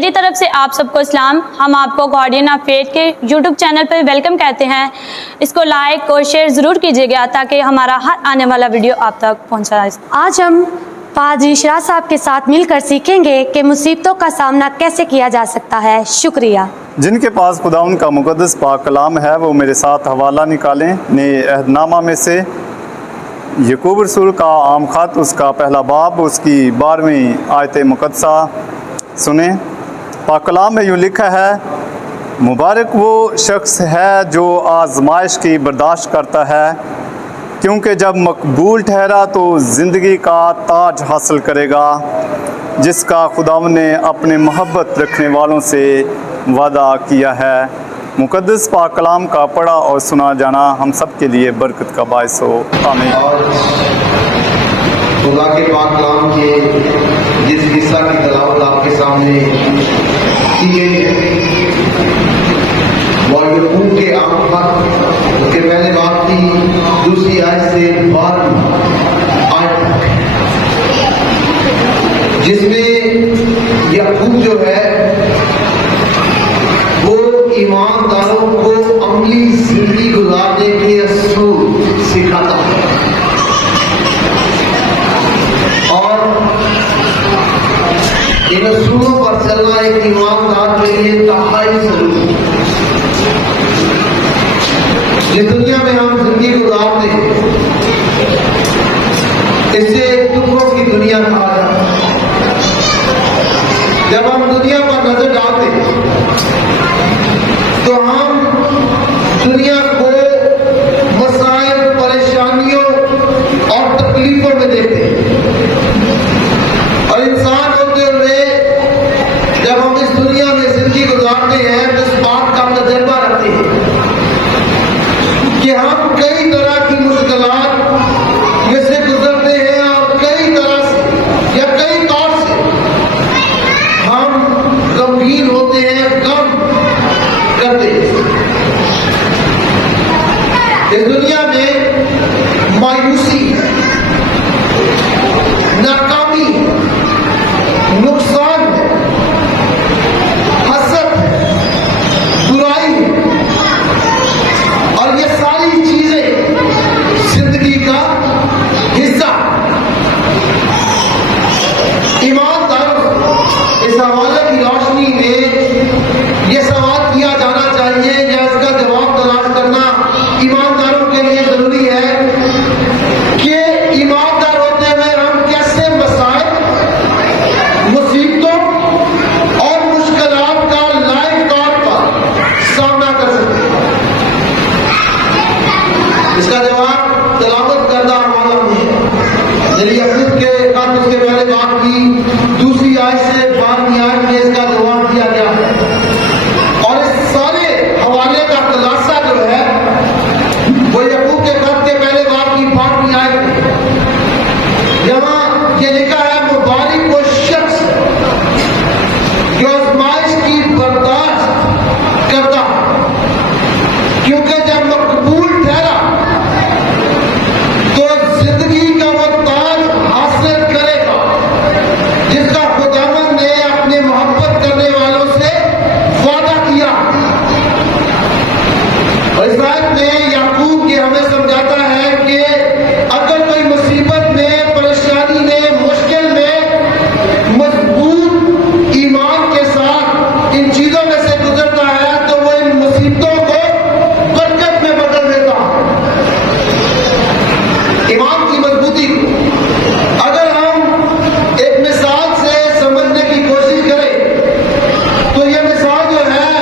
میری طرف سے آپ سب کو اسلام. ہم آپ کو گارڈین آف فیتھ کے یوٹیوب چینل پر ویلکم کہتے ہیں. اس کو لائک اور شیئر ضرور کیجیے گا تاکہ ہمارا ہر آنے والا ویڈیو آپ تک پہنچا. آج ہم پادری شراز صاحب کے ساتھ مل کر سیکھیں گے کہ مصیبتوں کا سامنا کیسے کیا جا سکتا ہے. شکریہ. جن کے پاس خداوند کا مقدس پاک کلام ہے وہ میرے ساتھ حوالہ نکالیں. نئے عہد نامہ میں سے یعقوب رسول کا عام خط، اس کا پہلا باب، اس کی 12ویں آیت مقدسہ سنیں. پاک کلام میں یوں لکھا ہے: مبارک وہ شخص ہے جو آزمائش کی برداشت کرتا ہے، کیونکہ جب مقبول ٹھہرا تو زندگی کا تاج حاصل کرے گا جس کا خداوند نے اپنے محبت رکھنے والوں سے وعدہ کیا ہے. مقدس پاک کلام کا پڑھا اور سنا جانا ہم سب کے لیے برکت کا باعث ہو. آمین. خدا کے پاک کلام کے جس حصہ کی تلاوت آپ کے سامنے کی گئی ہے وہ یعقوب کے عام خط کے پہلے باب کی 2 آیت سے 12 آیت تک، جس میں یعقوب جو ہے وہ ایمانداروں کو عملی زندگی گزارنے کے اصول سکھاتا ہے اور ان اصولوں پر چلنا ایک ایماندار کے لیے انتہائی ضروری ہے. جس دنیا میں ہم زندگی گزارتے ہیں اسے دکھوں کی دنیا کہا جاتا ہے. جب ہم دنیا پر نظر ڈالتے ہیں تو ہم دنیا کو مسائل، پریشانیوں اور تکلیفوں میں دیکھتے ہیں، اور انسان ہوتے ہوئے جب ہم اس دنیا میں زندگی گزارتے ہیں تو اس بات کا تجربہ رکھتے ہیں کہ ہم کئی طرح کی مشکلات میں سے گزرتے ہیں اور کئی طرح سے یا کئی طور سے ہم غمگین ہوتے ہیں، غم کرتے ہیں. اس دنیا میں مایوسی ہے، ناکامی ہے، نقصان ہے، حسد ہے، برائی ہے، اور یہ ساری چیزیں زندگی کا حصہ. ایماندار اس حوالے کی روشنی میں یہ سوال کیا جانا چاہیے یا اس کا جواب تلاش کرنا ایمانداروں کے لیے ضروری ہے کہ ایماندار ہوتے ہوئے ہم کیسے مسائل، مصیبتوں اور مشکلات کا لائف طور پر سامنا کر سکتے ہیں. اس کا جواب تلاوت کردہ حوالہ میں ہے. یعقوب کے خط اس کے پہلے باب کی 2 آیت سے 12 آیت میں اس کا جواب دیا گیا ہے. اور اس سارے حوالے کا خلاصہ جو ہے وہ یعقوب کے خط کے پہلے باب کی 12 آیت میں. یہاں یہ لکھا ہے: مبارک وہ شخص جو آزمائش کی برداشت کرتا ہے، کیونکہ جب مقبول ٹھہرا تو زندگی کا وہ تاج حاصل کرے گا جس کا خداوند نے اپنے محبت کرنے والوں سے وعدہ کیا. اور اس آیت میں یعقوب یہ ہمیں سمجھاتا ہے کہ اگر کوئی مصیبت میں، پریشانی میں، مشکل میں مضبوط ایمان کے ساتھ ان چیزوں میں سے گزرتا ہے تو وہ ان مصیبتوں کو برکت میں بدل دیتا ہے. ایمان کی مضبوطی کو اگر ہم ایک مثال سے سمجھنے کی کوشش کریں تو یہ مثال جو ہے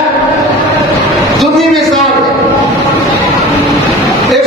دنیا مثال ہے. ایک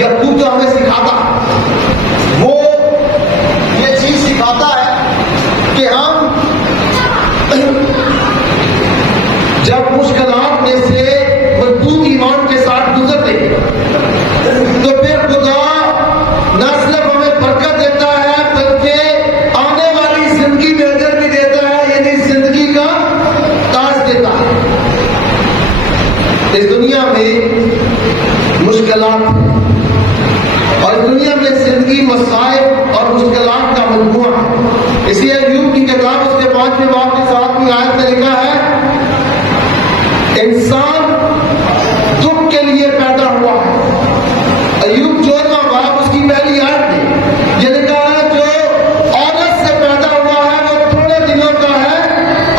याकूब जो हमें सिखाता वो ये चीज सिखाता है कि हम जब मुश्किलात में से मजबूत ईमान के साथ गुजरते तो फिर खुदा न सिर्फ हमें बरकत देता है बल्कि आने वाली जिंदगी में अजर भी देता है, यानी जिंदगी का ताज देता है। इस दुनिया में मुश्किलात और इस दुनिया में जिंदगी मसाइब और मुश्किलात का मजमूआ है। इसलिए अय्यूब की किताब उसके 5वें बाब के 7वीं आयत में लिखा है, इंसान दुख के लिए पैदा हुआ है। अय्यूब 14वां बाब उसकी पहली आयत में ये लिखा है, जो औरत से पैदा हुआ है वो थोड़े दिनों का है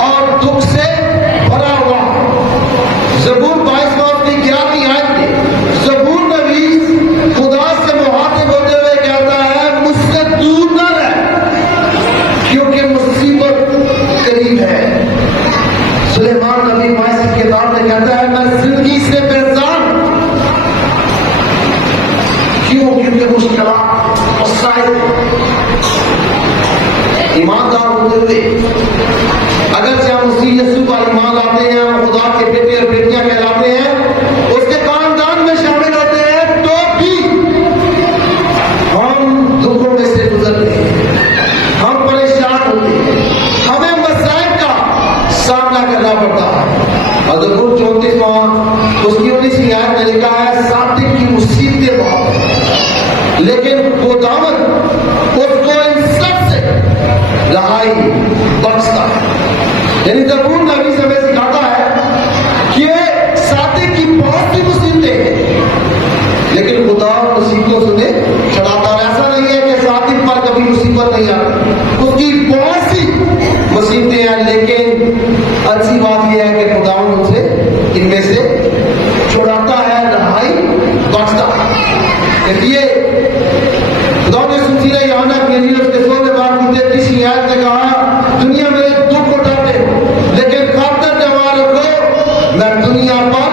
और दुख से भरा हुआ है। ज़बूर 22 बाब की 11वीं आयत में ज़बूर नबी खुदा से मुखातिब होते हुए कहता है, मुझसे दूर न रह क्योंकि मुसीबत करीब है। सुलेमान नबी माइस की किताब में कहता है, मैं जिंदगी से बेजार क्यों, क्योंकि मुश्किलात मसाइल। ईमानदार होते हुए अगर से हम मसीह यीशु पर ईमान लाते हैं, हम खुदा के बेटे और बेटियां कहलाते हैं, उसके खानदान में शामिल होते हैं, तो भी हम दुखों में से गुजरते हैं, हम परेशान होते हैं, हमें मसाइल का सामना करना पड़ता है। और ज़बूर 34वां उसकी 19वीं आयत में लिखा है, सादिक की मुसीबतें बहुत हैं, लेकिन खुदावंद उसको इन सब से रहाई बख्शता है। यानी ज़बूर नबी से हमें सिखाता है कि सादिक की बहुत सी मुसीबतें हैं, लेकिन खुदा मुसीबतों से उन्हें छुड़ाता है। ऐसा नहीं है कि सादिक पर कभी मुसीबत नहीं आती, उसकी बहुत सी मुसीबतें हैं, लेकिन अच्छी बात यह है कि खुदा उनसे इनमें से छुड़ाता है, रहाई बख्शता है। देखिए खुदा ने सुसीला यूहन्ना की इंजील उसके 16वें बाब की 33वीं आयत में कहा, दुनिया में दुख उठाते हो, लेकिन खातर जमा रखो, मैं दुनिया पर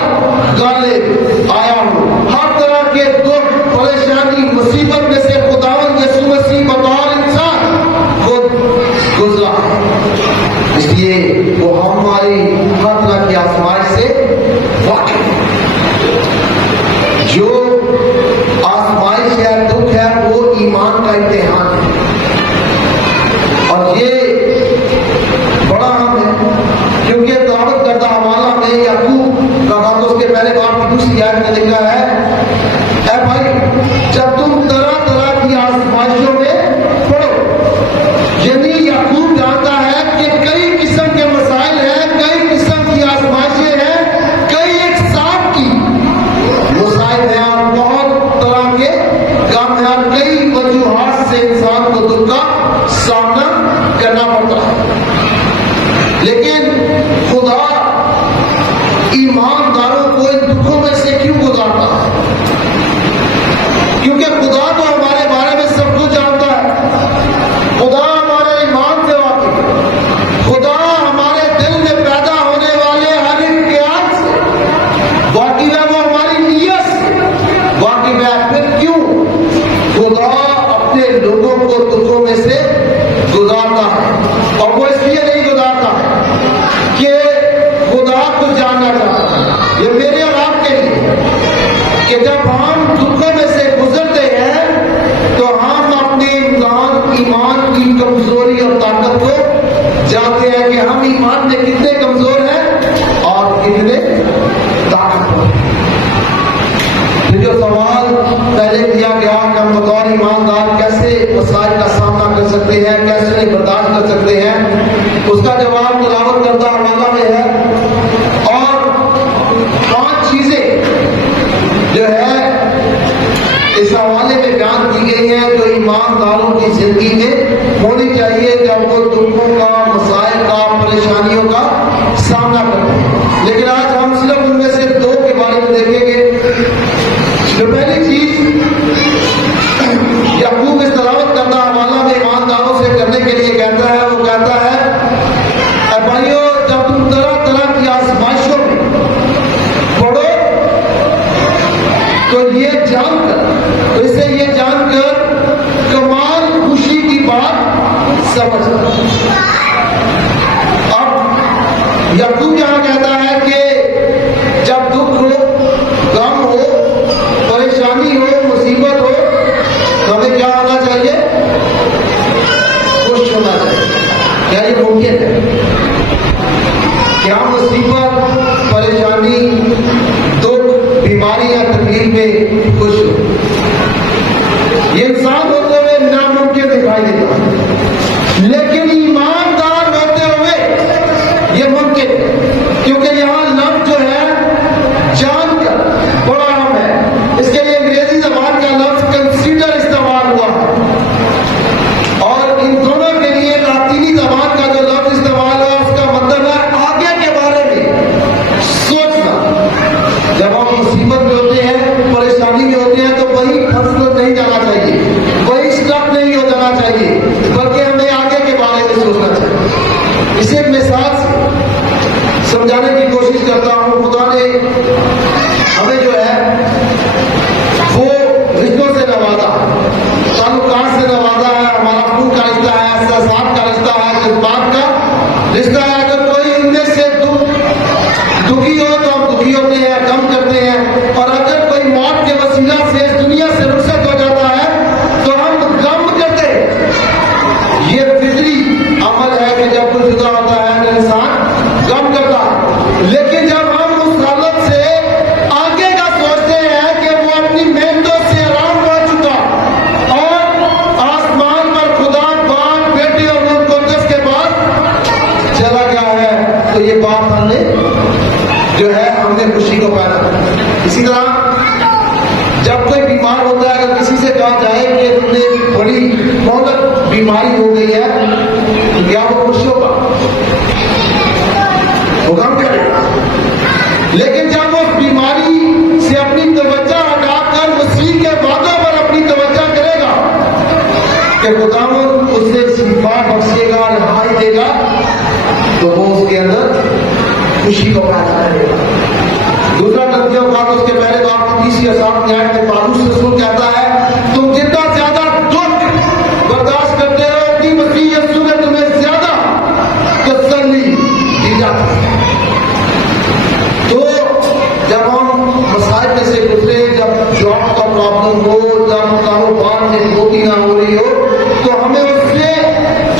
गालिब आया हूँ। हर तरह के दुख, परेशानी, मुसीबत में से खुदावंद यीशु मसीह बतौर इंसान खुद गुजरा है, इसलिए वो हमारी हर तरह की आजमाइश से वाकिफ है। जो आजमाइश है, दुख है, वो ईमान का इम्तिहान है, और ये बड़ा अहम है, क्योंकि तिलावत करता हवाला में याकूब का बात उसके पहले बाब की 2री आयत में लिखा है, ऐ भाई जब तुम तरह तरह की आजमाइशों में पड़ो, यानी याकूब जानता है कि कई किस्म के मसाइल हैं, कई किस्म की आजमाइशें हैं, कई एक साथ की मसाइल हैं, और बहुत तरह के काम हैं, और कई वजूहात से इंसान को दुख का सामना करना पड़ता है। लेकिन खुदा ईमानदारों को इन दुखों में से क्यों गुजारता है? क्योंकि खुदा तो हमारे बारे में सब कुछ जानता है, खुदा हमारे ईमान से वाकिफ है, खुदा हमारे दिल में पैदा होने वाले हर एक ख्याल से वाकिफ है, वो हमारी नीयत से वाकिफ है। फिर क्यों खुदा अपने लोगों को दुखों में से गुजारता है? और वो इसलिए नहीं गुजारता है कि खुदा को जानना चाहता है, ये मेरे और आपके लिए, कि जब हम दुखों में से गुजरते हैं तो हम अपने ईमान की कमजोरी और ताकत को जानते हैं कि हम ईमान में कितने कमजोर हैं और कितने ताकतवर हैं। फिर जो सवाल पहले किया गया कि हम बतौर ईमानदार कैसे मसाइल का सामना कर सकते हैं, कैसे उन्हें बर्दाश्त कर सकते हैं, उसका जवाब तिलावत करता हवाला में है, और 5 चीजें जो है इस हवाले में बयान की गई हैं जो ईमानदारों की जिंदगी में होनी चाहिए जब वो दुखों का, मसाइल का, परेशानियों का सामना करते हैं। लेकिन आज हम सिर्फ उनमें से 2 के बारे में देखेंगे। जो पहली चीज याकूब इस तिलावत करता हवाला में ईमानदारों से करने के लिए कहता है, वो कहता है, भाइयों जब तुम तरह तरह की आजमाइशों में पढ़ो तो ये जान याकूब यहाँ कहता है कि जब दुख हो, गम हो, परेशानी हो, मुसीबत हो, तो हमें क्या होना चाहिए? खुश होना चाहिए। क्या ये मुमकिन है? क्या मुसीबत, परेशानी, दुख, बीमारी या तकलीफ में खुश हो? ये इंसान होते हुए नामुमकिन दिखाई देता है, लेकिन ईमानदार होते हुए ये मुमकिन है। क्योंकि यहाँ लफ्ज जो है जानकर बड़ा अहम है। इसके लिए अंग्रेजी जबान का लफ्ज कंसीडर इस्तेमाल हुआ है, और इन दोनों के लिए लातीनी जबान का जो लफ्ज इस्तेमाल हुआ उसका मतलब है आगे के बारे में सोचना। जब हम मुसीबत में होते हैं, परेशानी में होते हैं, तो वही फंस नहीं जाना चाहिए, वही स्टक नहीं हो जाना चाहिए, बल्कि हमें आगे के बारे में सोचना चाहिए। इसे एक मिसाल से समझाने की कोशिश करता हूँ। खुदा ने हमें जो है वो रिश्तों से नवाजा, ताल्लुकात से नवाजा है। हमारा खून का रिश्ता है, एहसासात का रिश्ता है, जज्बात का रिश्ता है। अगर कोई इनमें से दुखी हो तो हम दुखी होते हैं, गम करते हैं, और अगर कोई मौत के वसीला से इस दुनिया से रुखसत हो जाता है तो हम गम करते हैं। ये फितरी अमल है कि जब कोई जुदा होता है तो इंसान गम करता है। लेकिन जब हम उस हालत से आगे का सोचते हैं कि वो अपनी मेहनतों से आराम पा चुका और आसमान पर खुदा बाप बेटे और रूह कुद्दस के पास चला गया है, तो ये बात हमने जो है हमने खुशी को पाना। इसी तरह जब कोई बीमार होता है, अगर किसी से कहा जाए कि तुमने बड़ी बहुत बीमारी हो गई है, तो क्या वो खुश होगा? वो गम करेगा। लेकिन जब वो बीमारी से अपनी तवज्जो हटाकर मसीह के वादों पर अपनी तवज्जो करेगा कि खुदावंद उसे शिफा बख्शेगा, रिहाई देगा, तो वो उसके अंदर खुशी को पैदा करेगा। दूसरा तथ्य का तो उसके पहले बाप की 30 या 7 आयत में पौलुस रसूल कहता है, तुम जितना ज्यादा दुख बर्दाश्त करते हो, कि मसीह यीशु ने तुम्हें ज्यादा तसल्ली दी जाती है। तो जब हम मसाइब में से गुजरे, जब जॉब का प्रॉब्लम हो, जब कारोबार में मोती ना हो रही हो, तो हमें उससे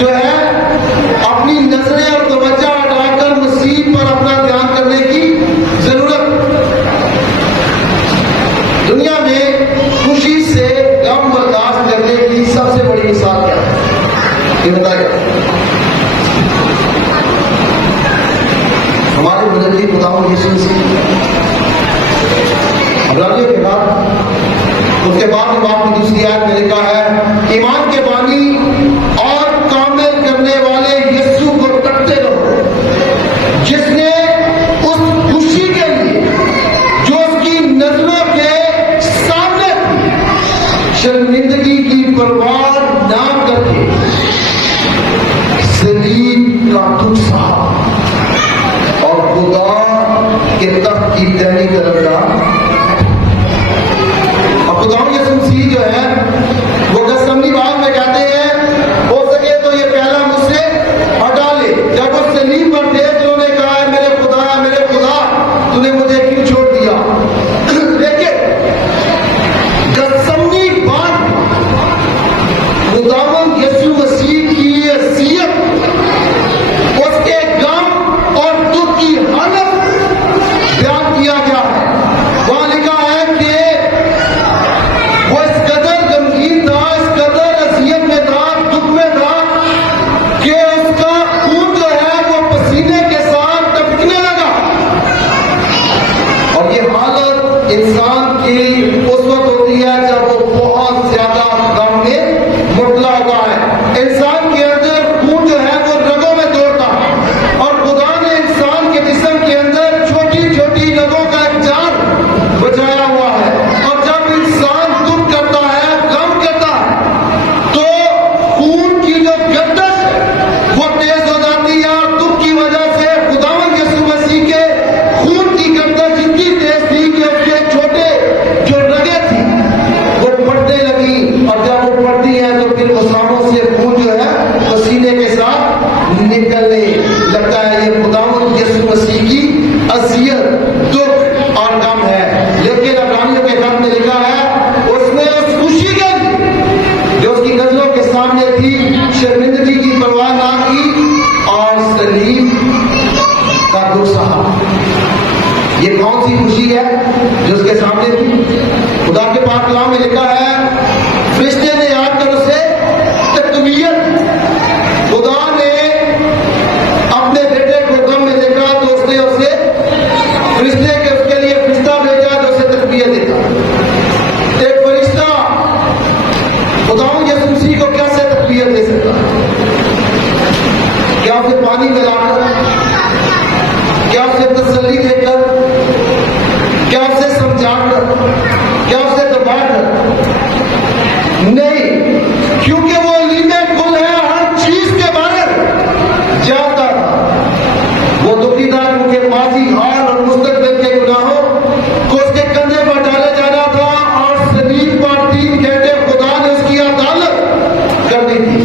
जो है अपनी नजरें और तवज्जो हटाकर मसीह पर अपना ध्यान करने की जरूरत। दुनिया में खुशी से गम बर्दाश्त करने की सबसे बड़ी मिसाल क्या है? ये बताएगा हमारे मुजद्दिद खुदावंद यीशु मसीह। अब्रानियों के बाद उसके बाद में बाप की दूसरी आयत में लिखा है, ईमान के बानी और कामिल करने वाले यीशु को तकते रहो, जिसने उस खुशी के लिए जो उसकी नजरों के सामने थी, शर्मिंदगी की परवाह ना करके सलीब का दुख सहा और खुदा के तख्त की दाहिनी तरफ का। अब खुदा यीशु मसीह जो है कलाम में लिखा है, फरिश्ते ने आकर उसे तकवीयत, खुदा ने अपने बेटे को गम में देखा तो उसने उसे फरिश्ते के उसके लिए फरिश्ता भेजा जो उसे तकवीयत देता। एक फरिश्ता खुदावंद यीशु मसीह को कैसे तकवीयत दे सकता है? क्या उसे पानी मिलाकर, क्या उसे तसल्ली देकर, क्या उसे समझाकर, क्या उसे दबाकर? नहीं, क्योंकि वो इल्मे कुल है, हर चीज के बारे में जानता था। वो दुखी था क्योंकि माजी हाल और मुस्तकबिल के गुनाहों को उसके कंधे पर डाले जाना था और सलीब पर 3 घंटे खुदा ने उसकी अदालत कर दी थी।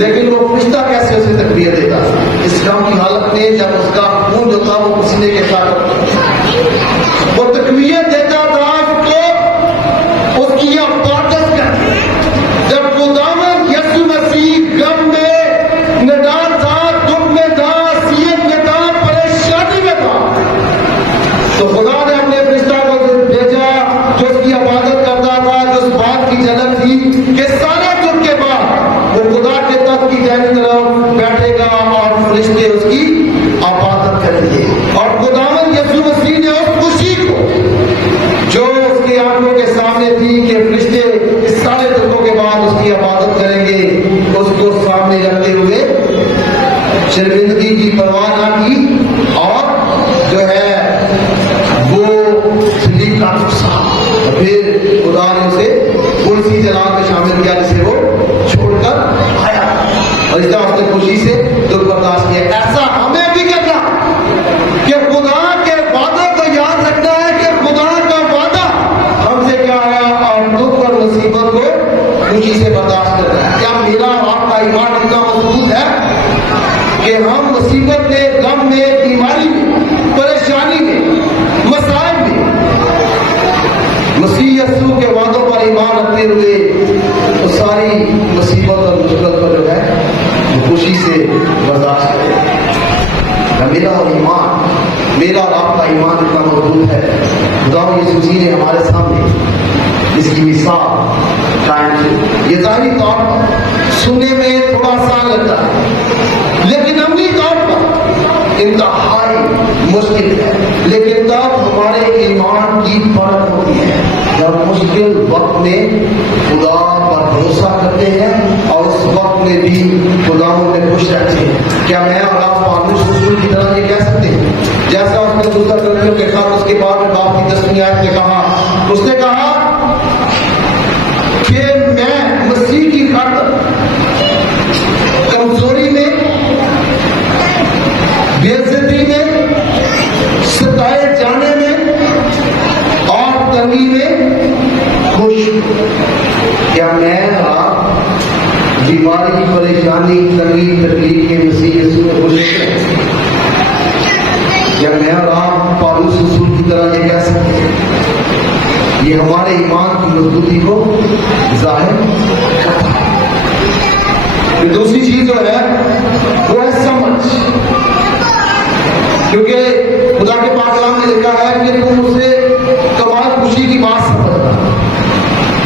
लेकिन वो फरिश्ता कैसे उसे तकवीयत देगा? इस काम की हालत में जब उसका खून जो था वो पसीने के साथ वो तकवीयत देता था तो उसकी इबादत करते। जब खुदावंद यीशु मसीह गम में निडार था, दुख में था, असियत में था, परेशानी में था, तो खुदा ने अपने फरिश्ता को भेजा जो उसकी इबादत करता था, जो उस बात की झलक थी कि सारे दुख के बाद वो खुदा के तख्त की दाहिनी तरफ बैठेगा और फरिश्ते उसकी इबादत करेंगे। और खुदावंद यीशु मसीह ने उस खुशी को जो उसकी आंखों के सामने थी कि फरिश्ते इस सारे दुखों के बाद उसकी इबादत करेंगे, उसको सामने रखते हुए शर्मिंदगी की परवाह ना की और जो है वो सलीब का नुकसान, फिर खुदा ने उसे कुर्सी जला के शामिल किया जिसे वो छोड़कर आया और इस तरह उसने खुशी से दुख बर्दाश्त किया। ऐसा हमें भी करना कि खुदा के वादे को याद रखना है कि खुदा का वादा हमसे क्या है और दुख और मुसीबत को खुशी से बर्दाश्त करना है। क्या मेरा और आपका ईमान इतना मजबूत है कि हम मुसीबत में, गम में, बीमारी में, परेशानी में, मसाइब में मसीह यीशु के वादों पर ईमान रखते हुए तो सारी मुसीबत और मुश्किल को जो है वो खुशी से बर्दाश्त करें? मेरा और ईमान, मेरा और आपका ईमान इतना मजबूत है, खुदा यीशु मसीह ने हमारे सामने इसकी मिसाल कायम की। ये ज़ाहिरी तौर पर सुनने में थोड़ा आसान लगता है, लेकिन अमली तौर पर इंतहाई मुश्किल है। लेकिन तब हमारे ईमान की परख होती है जब मुश्किल वक्त में खुदा पर भरोसा करते हैं और उस वक्त में भी खुदा में खुश रहते हैं। क्या मैं और आप पालूस रसूल की तरह ये कह सकते हैं जैसा उसने दूसरा करने के साथ उसके बाद में बाप की 10वीं आयत में कहा, उसने कहा कि मैं मसीह की खातिर कमजोरी में, बेइज्जती में, सताए जाने में और तंगी में खुश। क्या मैं आप बीमारी, परेशानी, तंगी, तकलीफ के मसीह यीशु में खुश हैं? क्या मैं और आप पौलुस रसूल की तरह ये कह सकते हैं? ये हमारे ईमान की मजबूती को जाहिर करता है। दूसरी चीज जो है वो है समझ, क्योंकि खुदा के पाक कलाम में लिखा है कि तुम उसे कमाल खुशी की बात समझना।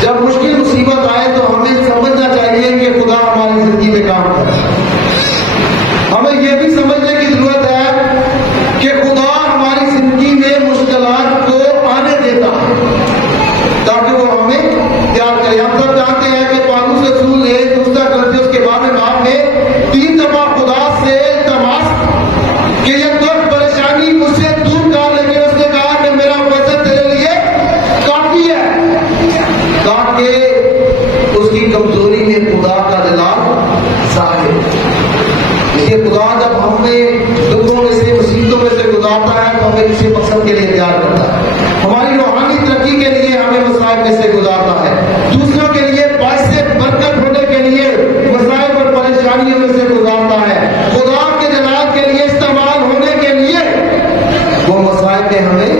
जब मुश्किल मुसीबत आए तो हमें समझना चाहिए कि खुदा हमारी जिंदगी में काम कर रहा है। हमें यह भी समझने की जरूरत है कि खुदा हमारी जिंदगी में मुश्किलात को आने देता है ताकि वो हमें प्यार करे। हम सब जानते हैं कि पौलुस रसूल ने दूसरा कुरिन्थियों के बारे में बाप ने 3 दफा खुदा से तमाश कि ये दुख परेशानी मुझसे दूर कर, लेकिन उसने कहा कि मेरा वचन तेरे लिए काफी है, ताकि उसकी कमजोरी में खुदा का जलाल जाहिर। इसलिए खुदा जब हमें दुखों में से, मुसीबतों में से गुजारता है तो हमें किसी मकसद के लिए तैयार करता है। हमारी रूहानी तरक्की के लिए हमें मसाइब में से गुजारता है, दूसरों के लिए बाइस से बरकत होने के लिए मसाइब और परेशानियों में से गुजारता है, खुदा के जलाल के लिए इस्तेमाल होने के लिए वो मसाइब में हमें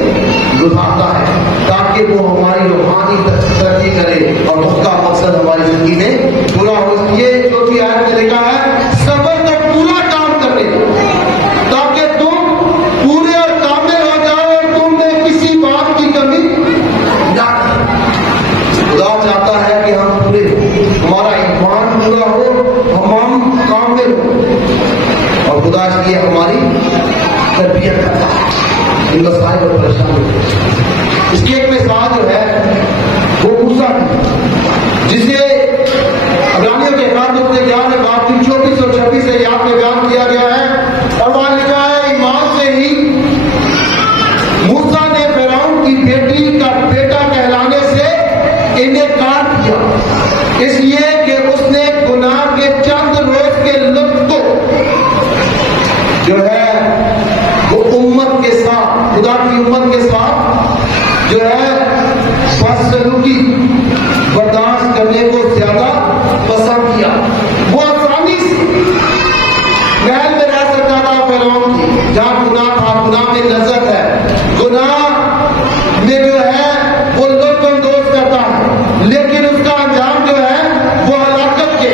गुजारता है ताकि वो हमारी रूहानी तरक्की करे और उसका मकसद हमारी जिंदगी में पूरा हो। इसलिए जो कि आयत में लिखा है, सबर का पूरा काम करने ताकि तुम पूरे और कामिल हो जाओ और तुम में किसी बात की कमी ना। हमारी तरबियत करता है इन मसाइल और परेशानियों। इसकी एक मिसाल जो है वो मूसा की, जिसे अब्रानियों के 11 बाब 34 और 26 से यहाँ पे बयान किया गया है। और वहां लिखा है, ईमान से ही मूसा ने फिरौन की बेटी का बेटा कहलाने से इनकार किया, इसलिए कि उसने गुनाह के चंद रोज के लुत्फ को जो है वो उम्मत के साथ, खुदा की उम्मत के साथ जो है बदसलूकी बर्दाश्त करने को ज्यादा पसंद किया। वो आसानी से महल में रह सकता था फिरौन की, जहां गुनाह था, गुनाह में लज्जत है, गुनाह में जो है वो लुत्फ अंदोज करता है, लेकिन उसका अंजाम जो है वो हलाकत के।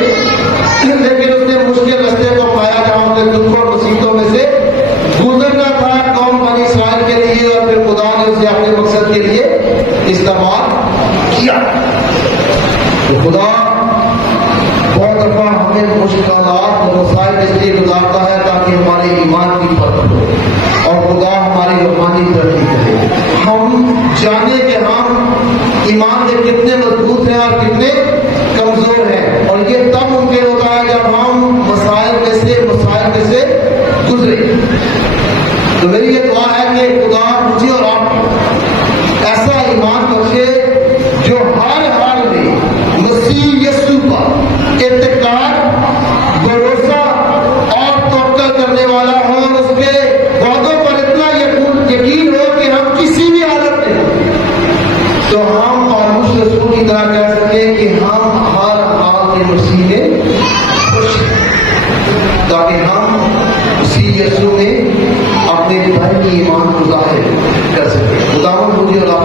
लेकिन उसने मुश्किल रास्ते को पाया जहां उसने दुख और मुसीबतों में से गुजरना था कौम बनी इस्राइल के लिए, और फिर खुदा ने उसे अपने मकसद के लिए इस्तेमाल किया। तो खुदा बहुत दफा हमें मुश्किलात और मसाइल इसलिए गुजारता है ताकि हमारे ईमान की परख हो और खुदा हमारी रूहानी तरक्की करे। हम जाने कि हम ईमान में कितने मजबूत हैं और कितने कमजोर हैं, और ये तब मुमकिन होता है जब हम मसाइल में से गुजरे। तो मेरी ये दुआ है कि खुदा मुझे और आपको ऐसा ईमान बख्शे जो हर हाल में मसीह यीशु पर इत्तेकाल, भरोसा और तवक्कुल करने वाला हो, और उसके वादों पर इतना यकीन हो कि हम किसी भी हालत में तो हम पालूस रसूल की तरह कह सकें कि हम हर हाल में मसीह में खुश हैं, ताकि हम मसीह यीशु में अपने भाई की ईमान को जाहिर कर सकें। खुदावंद मुझे और